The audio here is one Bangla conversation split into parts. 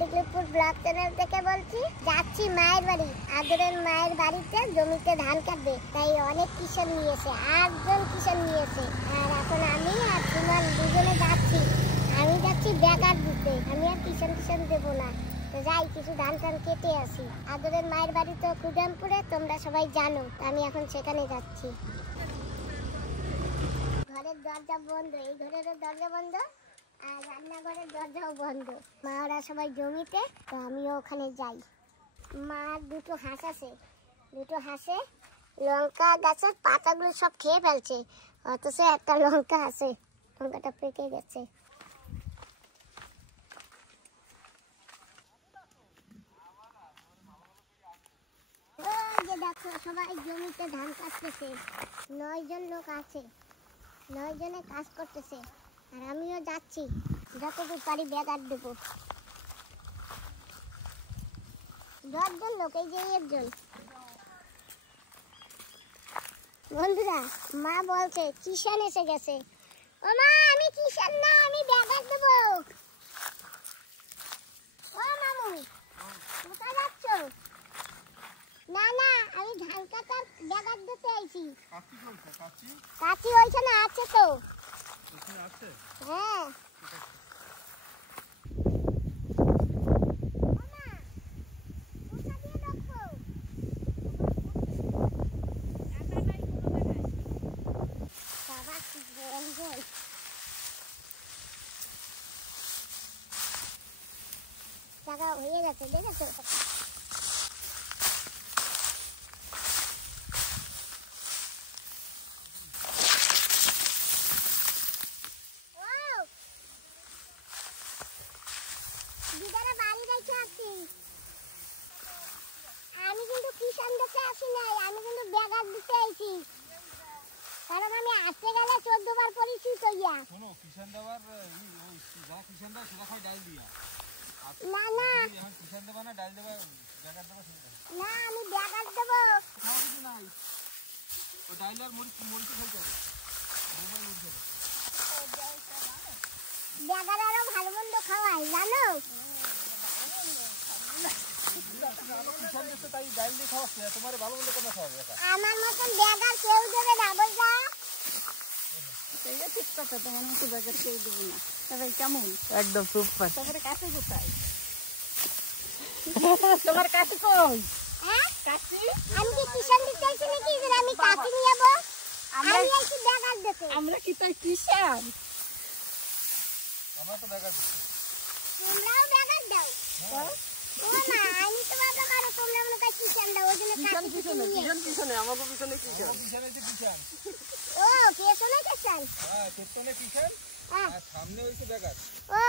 ডিগলিপুর ব্লগ চ্যানেল থেকে বলছি। যাচ্ছি মায়ের বাড়ি, আদরের মায়ের বাড়িতে জমিতে ধান কাটবে, তাই অনেক কিষান নিয়েছে, 8 জন কিষান নিয়েছে। আর এখন আমি আর সুমন দুজনে যাচ্ছি। আমি যাচ্ছি ব্যাগার দিতে, আমি আর কিষান দেবো না। তো যাই, কিছু ধান টান কেটে আসি। আদরের মায়ের বাড়ি তো কুদামপুরে, তোমরা সবাই জানো। আমি এখন সেখানে যাচ্ছি। ঘরের দরজা বন্ধ, এই ঘরেরও দরজা বন্ধ, আর রান্নাঘরের দরজাও বন্ধ। মা ওরা সবাই জমিতে, তো আমিও ওখানে যাই। মার দুটো হাঁস আছে, দুটো হাঁসে লঙ্কা গাছের পাতাগুলো সব খেয়ে ফেলছে, অথচ একটা লঙ্কা আছে, লঙ্কাটা পেকে গেছে। দেখো, সবাই জমিতে ধান কাটতেছে, 9 জন লোক আছে, 9 জনে কাজ করতেছে। আর আমিও যাচ্ছি, যতদূর পারি ব্যাগার দেবো। 10 জন লোক, এই যে একজন। বন্ধুরা, মা বলছে কিষান এসে গেছে। ও মা, আমি কিষান না, আমি ব্যাগার দেবো। ও মামু, কোথায় যাচ্ছ? না না, আমি ধান কাটার ব্যাগার দিতে আইছি। কাঠি ওইখানে আছে তো। হ্যাঁ, টাকা হয়ে গেছে, দেখেছো? আমি কিন্তু কিষান দিতে আসি নাই, আমি কিন্তু ব্যাগার দিতে আইছি। কারণ আমি আসতে গেলে 14 বার পরিচিত হইয়া। শোনো, কিষান দেওয়ার যা কিষান দাও সেটা খাই ডাল দিয়া। না না, এখন কিষান দেবা না, ডাল দেবা, ব্যাগার দেবা সেটা। না, আমি ব্যাগার দেবো। খাওয়া কিছু নাই, ও ডাল আর মরিচ খাইতে হবে। ব্যাগার আরো ভালো মন্দ খাওয়াই, জানো? তাই ডাল দিয়ে খাওয়াচ্ছে, তোমার ভালো মন্দ কেন খাওয়াবে? আমার মতন ব্যাগার কেউ দেবে না, বলছা? ঠিক কথা, তোমার মতো ব্যাগার কেউ দেবে না। তবে কেমন? একদম সুপার। তোমার কাছে কোথায়? তোমার কাছে কই? হ্যাঁ, কাছে? আমি কি কিষান দিতে আইছি নাকি যে আমি কাছে নিয়ে যাবো? আমি আইছি ব্যাগার দিতে। আমরা কি তাই কিষান? আমরা তো ব্যাগার দিচ্ছি। তোমরাও ব্যাগার দাও? ও মা, আমি তো বাবা করো, তোমরা মনে হয় কিষান দাও, ওই জন্য কাছে পিছনে নিয়ে। পিছনে, আমাকে পিছনে কিষান। কিষানের যে কিষান। ও, পেছনে কিষান? হ্যাঁ, পেছনে কিষান, হ্যাঁ, আর সামনে হইছে ব্যাগার। ও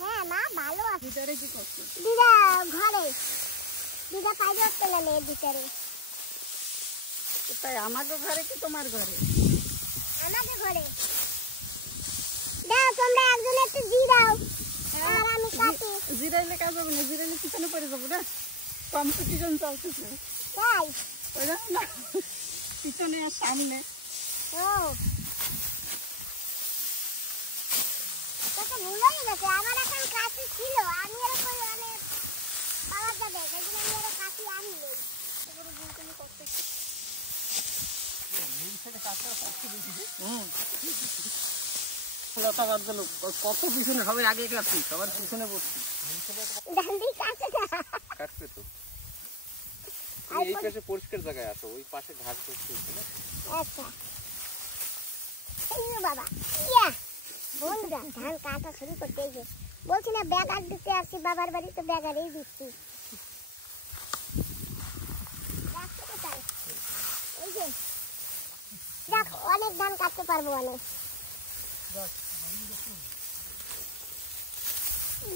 হ্যাঁ মা, ভালো আছে। ভিতরে কি করছো? দিদা ঘরে, দিদা পাইলে পেলালে ভিতরে। তাই আমাদের ঘরে কি তোমার ঘরে? আমাদের ঘরে। দাও, তোমরা একজন একটু জিরাও, আর আমি কাটি। জিরাইলে কাজ হবে না, জিরাইলে পিছনে পড়ে যাবো না। কম্পিটিশন চলতেছে, তাই? ওই জন্য না, পিছনে আর সামনে। ও, তো ভুল হয়ে গেছে। আমার এখন কাশি ছিল, আমি আর কই মানে পাওয়া যাবে, সেই জন্য আমি আর কাশি আনি নাই। কত পিছনে, সবাই আগে কাটছি, সবার পিছনে পড়ছি। ডান্ডি কাছে না কাটবে তো। এই পাশে পরিষ্কার জায়গায় আছে, ওই পাশে ঘাট করছে না। আচ্ছা, এই যে বাবা, ইয়া বন্ধুরা, ধান কাটা শুরু করতে গিয়ে বলছি না ব্যাগার দিতে আসছি বাবার বাড়ি, তো ব্যাগারেই দিচ্ছি। রাখছো কোথায়? এই যে দেখ, অনেক ধান কাটতে পারবো অনেক।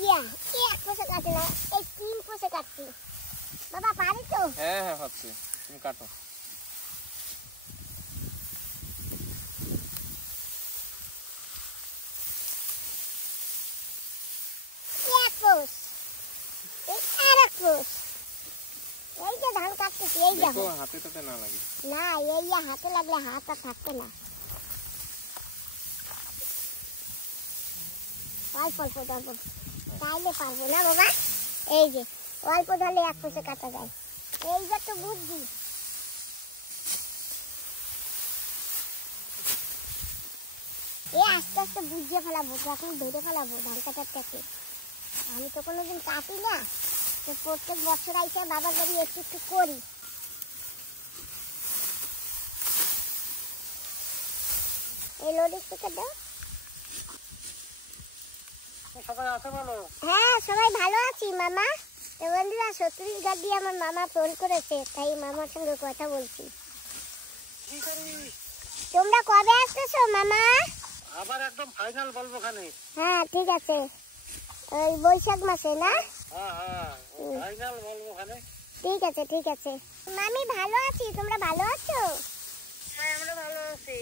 ইয়া, এক পোষে কাটে না, এই 3 পোষে কাটছি। বাবা পারি তো? হ্যাঁ হ্যাঁ, হচ্ছে, তুমি কাটো। এক পোষ, এই আরেক পোষ। এই যে ধান কাটতেছি, এই দেখো, হাতে তাতে না লাগে না, এই হাতে লাগলে হাত আর থাকতো না। অল্প অল্প ধরবো, চাইলে পারবো না বাবা। এই যে অল্প ধরলে এক কোষে কাটা যায়, এই যে তো বুদ্ধি। আস্তে আস্তে বুঝিয়ে ফেলাবো, তখন ধরে ফেলাবো ধান কাটার থেকে। আমি তো কোনোদিন কাটি না, তো প্রত্যেক বছর আইসে বাবার বাড়ি একটু একটু করি। এই লোডের থেকে দাও। সবাই আছে ভালো? হ্যাঁ সবাই ভালো আছি মামা। তো বন্ধুরা ছত্রিশগড় দিয়ে আমার মামা ফোন করেছে, তাই মামার সঙ্গে কথা বলছি। তোমরা কবে আসতেছো মামা? আবার একদম ফাইনাল বলবো খানে। হ্যাঁ ঠিক আছে, ওই বৈশাখ মাসে না? হ্যাঁ ফাইনাল বলবো খানে। ঠিক আছে ঠিক আছে। মামি ভালো আছি, তোমরা ভালো আছো? হ্যাঁ আমরা ভালো আছি।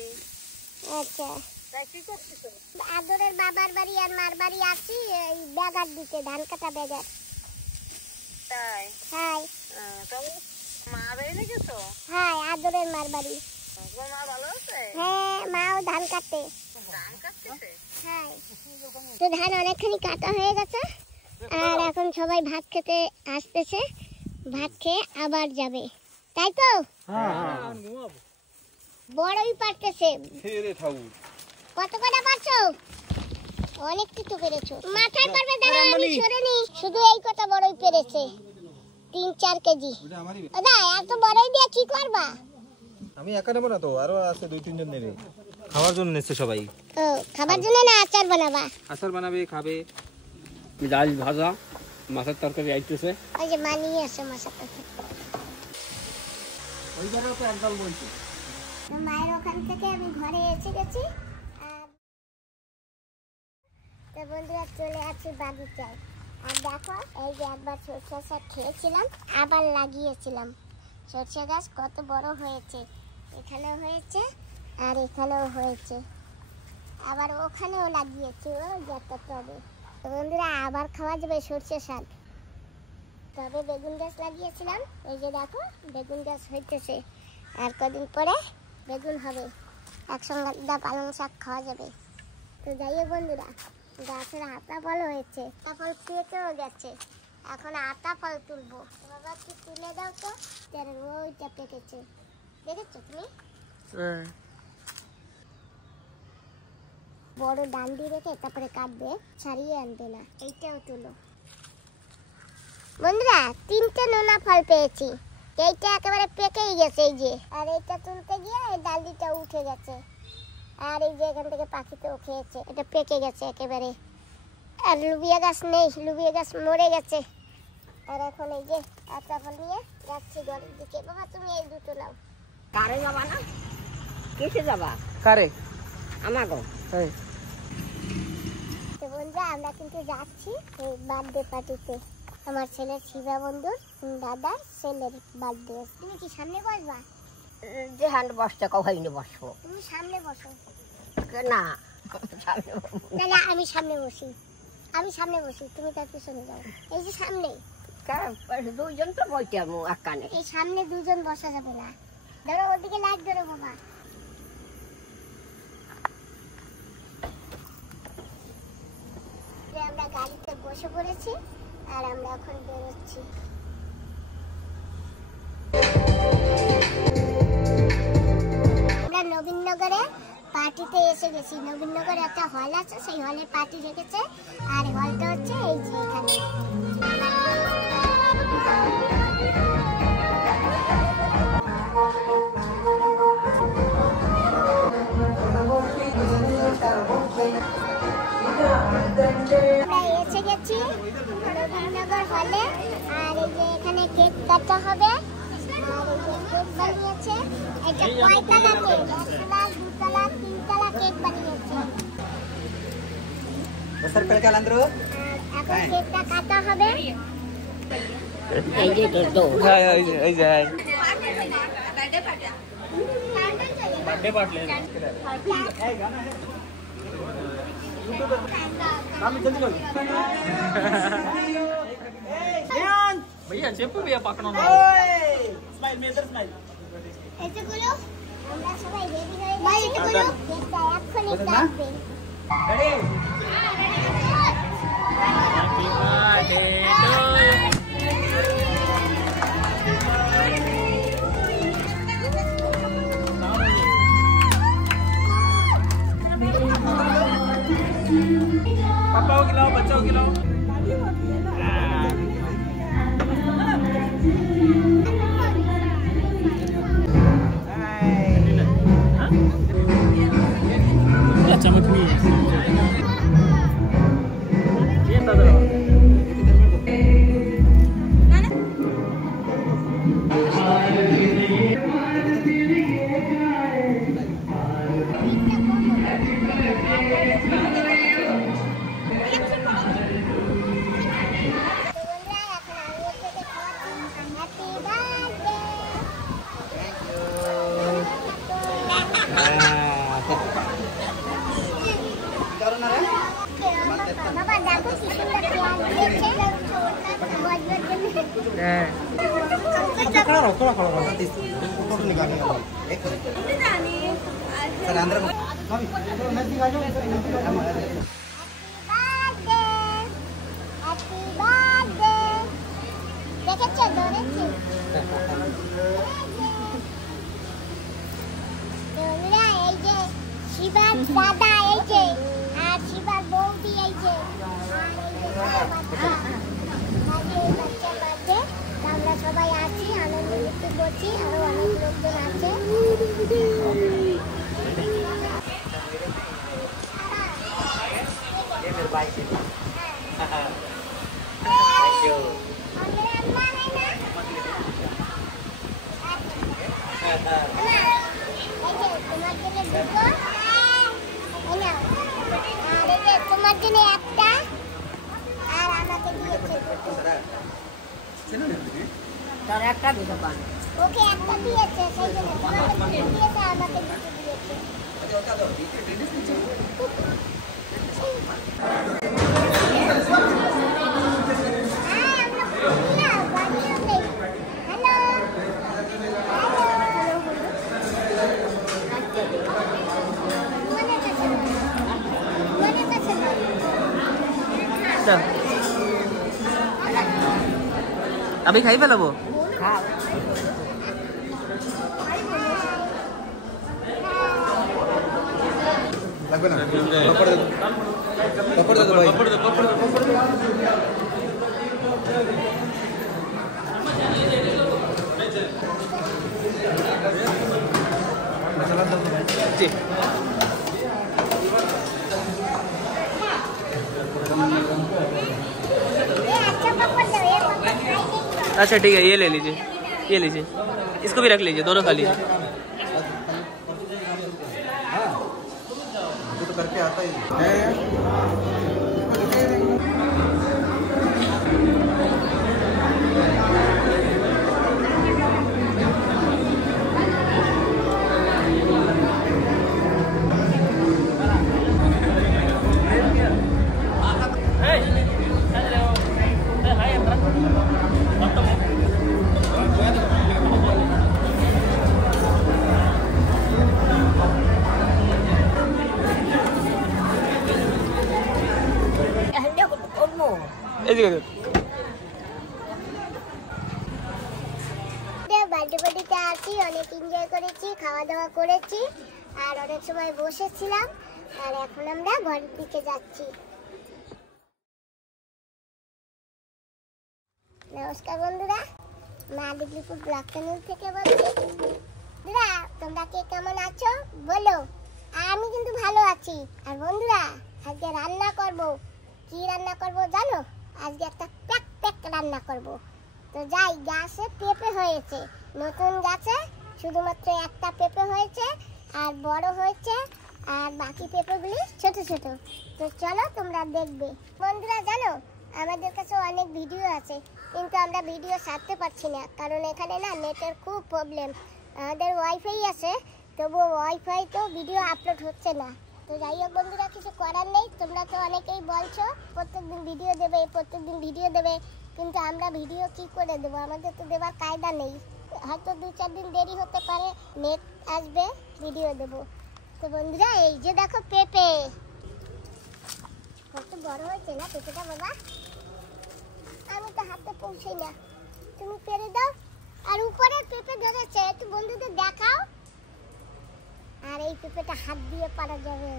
আচ্ছা, তাই কি করতেছো? আদরের বাবার বাড়ি আর মার বাড়ি আছি, এই ব্যাগার দিতে, ধান কাটা ব্যাগার। তাই? হাই। তবে মা বেরিয়ে গেছো? হাই, আদরের মার বাড়ি। তোমার মা ভালো আছে? হ্যাঁ মাও ধান কাটে। ধান কাটতেছে? হাই। তো ধান অনেকখানি কাটা হয়ে গেছে, আর এখন সবাই ভাত খেতে আসতেছে, ভাত খেয়ে আবার যাবে, তাই তো? বড়ই পারতেছে। কত কটা পারছো? অনেক কিছু পেরেছো, মাথায় পারবে। দাঁড়া আমি সরে নি। শুধু এই কটা বড়ই পেরেছে, 3-4 কেজি। দাদা এত বড়ই দিয়ে কি করবা? আমি একা নেবো না তো, আরো আছে 2-3 জন নেবে। খাওয়ার জন্য নিচ্ছে সবাই। ও খাবার জন্য না আচার বানাবা? আচার বানাবে, খাবে। ডাল ভাজা, মাছের তরকারি আইতেছে। ওই যে মানিয়ে আছে মাছের তরকারি। ওই জায়গায় তো একদল বলছি। তো মায়ের ওখান থেকে আমি ঘরে এসে গেছি, আর তো বন্ধুরা চলে আসছি বাগিচায়। আর দেখো এই যে একবার সরষে শাক খেয়েছিলাম, আবার লাগিয়েছিলাম। সরষে গাছ কত বড় হয়েছে, এখানেও হয়েছে আর এখানেও হয়েছে, আবার ওখানেও লাগিয়েছি, ওই যে একটা টবে। তো বন্ধুরা আবার খাওয়া যাবে সরষে শাক। তবে বেগুন গাছ লাগিয়েছিলাম, এই যে দেখো বেগুন গাছ হইতেছে, আর কদিন পরে বেগুন হবে, একসঙ্গে পালং শাক খাওয়া যাবে। তো যাই হোক বন্ধুরা, গাছের আতা ফল হয়েছে, আতা ফল পেকেও গেছে, এখন আতা ফল তুলবো। বাবা কি তুলে দাও তো, ওইটা পেকেছে, দেখেছো তুমি? বড় ডান্ডি রেখে তারপরে কাটবে, ছাড়িয়ে আনবে না। এইটাও তুলো বন্ধুরা। 3টে নোনা ফল পেয়েছি, এইটা একেবারে পেকেই গেছে এই যে, আর এইটা তুলতে গিয়ে এই ডালডিটা উঠে গেছে, আর এই যে এখান থেকে পাখিতেও খেয়েছে, এটা পেকে গেছে একেবারে। আর লুবিয়া গাছ নেই, লুবিয়া গাছ মরে গেছে। আর এখন এই যে আতা ফল নিয়ে যাচ্ছি ঘরের দিকে। বাবা তুমি এই দুটো নাও। কারে যাবা না? কিসে যাবা? কারে? আমাগো। তাই তো বন্ধুরা আমরা কিন্তু যাচ্ছি এই বার্থডে পার্টিতে, আমার ছেলের শিবা বন্ধুর দাদার ছেলের বার্থডে। তুমি কি সামনে বসবা? যে হান্ড বসতে কখাইনি বসবো। তুমি সামনে বসো না, তাহলে আমি সামনে বসি, আমি সামনে বসি, তুমি তার পিছনে যাও। এই যে সামনে, দুইজন তো বইতে আমি একানে। এই সামনে দুজন বসা যাবে না, ধরো ওদিকে লাইট ধরো বাবা। আমরা গাড়িতে বসে পড়েছি, আর আমরা এখন বেরোচ্ছি। আমরা নবীনগরে পার্টিতে এসে গেছি। নবীনগরে একটা হল আছে, সেই হলে পার্টি রেখেছে, আর হলটা হচ্ছে এই যে এখানে। আমরা এসে গেছি নবীনগর হলে, আর এই যে এখানে কেক কাটা হবে, আর এই যে কেক বানিয়েছে। এটা কয়তলা কেক? 1 তলা, 2 তলা, 3 তলা কেক বানিয়েছে। আর এখন কেকটা কাটা হবে। এই যে তো এই যে বার্থডে পার্টি भैया చెప్పు भैया పక్కన স্মাইল মেজর স্মাইল। এতে গুলো আমরা সবাই রেডি হয়ে গেছি, কেকটা এক্ষুনি কাটবে। রেডি पापा को खिलाओ, बच्चों को खिलाओ। चमक नहीं है ये দাদা এই যে আর শিবার বৌদি এই যে আর এই যে বাচ্চা বাচ্চা আমরা সবাই আছি আনন্দ করতে করছি আরো অনেক লোকজন আছে তোমার জন্য একটা আর আমাকে দিয়েছে তার একটা দিতে পারে ওকে একটা দিয়েছে সেই জন্য তোমাকে দিয়েছে আমাকে দুটো দিয়েছে अभी खाई पे वो जी अच्छा ठीक है ये ले लीजिए इसको भी रख लीजिए दोनों खा लीजिए तो करके आता ही বাড়িতে আছি অনেক এনজয় করেছি খাওয়া দাওয়া করেছি আর অনেক সময় বসেছিলাম আর এখন আমরা ঘরের দিকে যাচ্ছি নমস্কার বন্ধুরা মা দিদিপুর ব্লগ চ্যানেল থেকে বলছি বন্ধুরা তোমরা কে কেমন আছো বলো আমি কিন্তু ভালো আছি আর বন্ধুরা আজকে রান্না করব কি রান্না করব জানো আজকে একটা প্যাক রান্না করব তো যাই গাছে পেঁপে হয়েছে নতুন গাছে শুধুমাত্র একটা পেঁপে হয়েছে আর বড় হয়েছে আর বাকি পেঁপেগুলি ছোট ছোট তো চলো তোমরা দেখবে বন্ধুরা জানো আমাদের কাছে অনেক ভিডিও আছে কিন্তু আমরা ভিডিও ছাড়তে পারছি না কারণ এখানে না নেটের খুব প্রবলেম আমাদের ওয়াইফাই আছে তবুও ওয়াইফাই তো ভিডিও আপলোড হচ্ছে না তো যাই হোক বন্ধুরা কিছু করার নেই তোমরা তো অনেকেই বলছো প্রত্যেকদিন ভিডিও দেবে কিন্তু আমরা ভিডিও কি করে দেবো আমাদের তো দেওয়ার কায়দা নেই হয়তো 2-4 দিন দেরি হতে পারে নেট আসবে ভিডিও দেবো তো বন্ধুরা এই যে দেখো পেঁপে কত বড় হয়েছে না পেঁপেটা বাবা আমি তো হাতে পৌঁছাই না তুমি পেরে দাও আর উপরে পেঁপে ধরেছে একটু বন্ধুদের দেখাও আর এই পেঁপেটা হাত দিয়ে পারা যাবে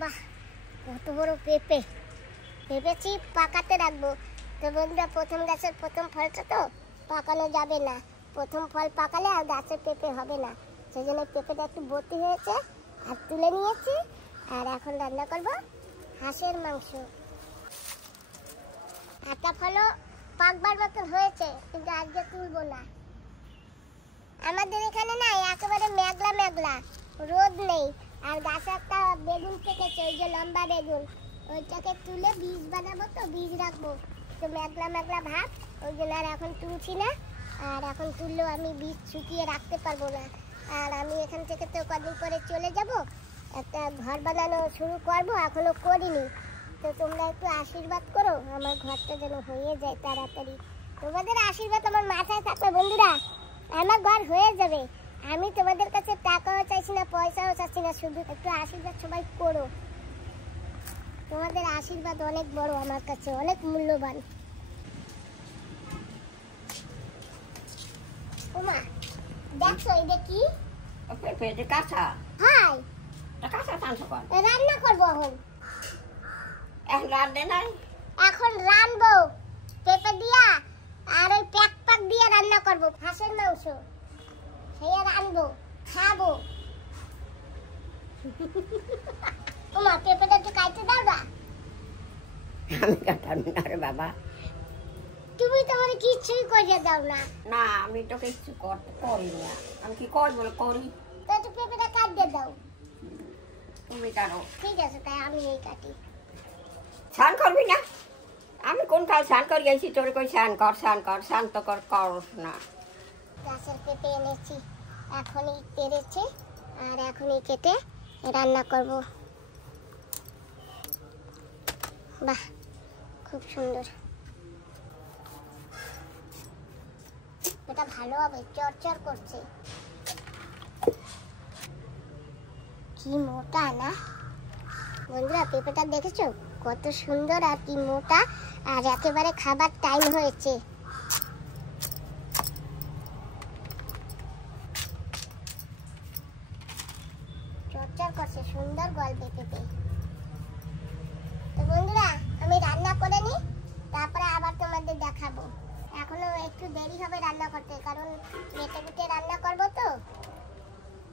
বাহ, কত বড় পেঁপে! পেঁপে চিপ পাকাতে রাখবো। তো বন্ধুরা, প্রথম গাছের প্রথম ফলটা তো পাকানো যাবে না। প্রথম ফল পাকালে আর গাছের পেঁপে হবে না। সেই জন্য পেঁপেটা একটু ভর্তি হয়েছে আর তুলে নিয়েছি। আর এখন রান্না করব হাঁসের মাংস। একটা ফলও পাকবার মতন হয়েছে, কিন্তু আজকে তুলবো না। আমাদের এখানে না একেবারে মেঘলা মেঘলা, রোদ নেই। আর গাছে একটা বেগুন থেকেছে, ওই যে লম্বা বেগুন, ওইটাকে তুলে বীজ বানাবো, তো বীজ রাখবো। তো মেঘলা মেঘলা ভাব, ওই জন্য আর এখন তুলছি না। আর এখন তুললেও আমি বীজ শুকিয়ে রাখতে পারবো না। আর আমি এখান থেকে তো কদিন পরে চলে যাব, একটা ঘর বানানো শুরু করব, এখনো করিনি। তো তোমরা একটু আশীর্বাদ করো, আমার ঘরটা যেন হয়ে যায় তাড়াতাড়ি। তোমাদের আশীর্বাদ আমার মাথায় থাকবে বন্ধুরা, আমার ঘর হয়ে যাবে। আমি তোমাদের কাছে টাকাও চাইছি না, পয়সাও চাইছি না, শুধু একটু আশীর্বাদ সবাই করো। তোমাদের আশীর্বাদ অনেক বড় আমার কাছে, অনেক মূল্যবান। ওমা, দেখছো এটা কি? পেঁপে কাঁচা, হাই, কাঁচা টানছো কর। রান্না করবো এখন। এখন রাঁধে নাই, এখন রানবো পেঁপে দিয়া, আর ওই প্যাক প্যাক দিয়ে রান্না করবো হাঁসের মাংস। সেই রানবো, খাবো। ওমা, পেঁপেটা একটু কাটতে দাও না। আমি কাটাম না রে বাবা। তুমি তো আমার কিছুই করে দাও না। না, আমি তো কিছু করি না। আমি কি করবো করি, তো একটু পেঁপেটা কাটতে দাও। তুমি কাটো। ঠিক আছে, তাই আমি এই কাটি। স্নান করবি না? আমি কোন কাল স্নান করে গেছি, তোর কই স্নান কর, স্নান কর, স্নান তো করস না। গাছের পেঁপে এনেছি, এখনই পেরেছে, আর এখনই কেটে রান্না করব। বাহ, খুব সুন্দর। এটা ভালো হবে, চরচর করছে। কি মোটা না বন্ধুরা, পেঁপেটা দেখেছো কত সুন্দর আর কি মোটা, আর একেবারে খাবার টাইম হয়েছে। চরচর করছে, সুন্দর গল্পে পেঁপে। তো বন্ধুরা, আমি রান্না করে নি, তারপরে আবার তোমাদের দেখাবো। এখনো একটু দেরি হবে রান্না করতে, কারণ বেটে বেটে রান্না করবো তো।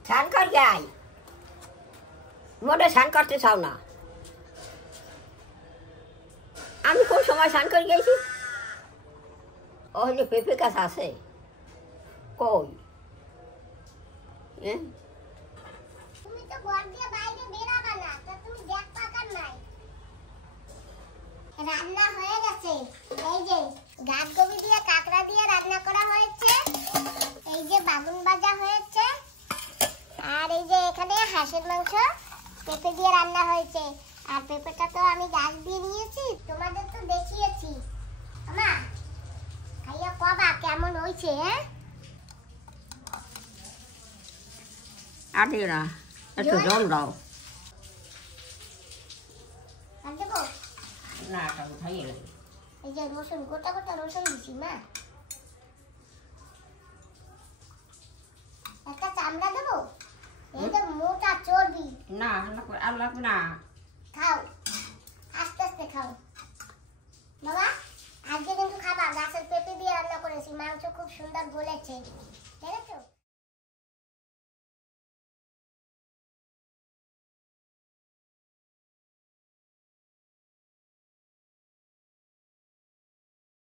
স্নান কর যাই, মোটে স্নান করতে চাও না। আমি কোন সময় স্নান করে গেছি? ওখানে পেঁপে গাছ আছে কই? তুমি তো ঘর দিয়ে বাইরে বেরাবা না, তো তুমি দেখ পাকার নাই। রান্না হয়ে গেছে, এই যে গাছগবি দিয়ে কাঁকড়া দিয়ে রান্না করা হয়েছে, এই যে বাগুন ভাজা হয়েছে, আর এই যে এখানে হাঁসের মাংস পেঁপে দিয়ে রান্না হয়েছে। আর পেঁপেটা তো আমি গাছ দিয়ে নিয়েছি, তোমাদের তো দেখিয়েছি। আমা, খাইয়া কবা কেমন হয়েছে? হ্যাঁ, আর দিও না, একটু জল দাও। আর দেবো? না, এটা উঠাইয়ে গেছে। এই যে রসুন, গোটা গোটা রসুন দিছি মা। একটা চামড়া দেবো, এই যে মোটা চর্বি। না, আর লাগবে না। খাও, আস্তে আস্তে খাও বাবা। আজকে কিন্তু খাবা, গাছের পেঁপে দিয়ে রান্না করেছি, মাংস খুব সুন্দর গলেছে।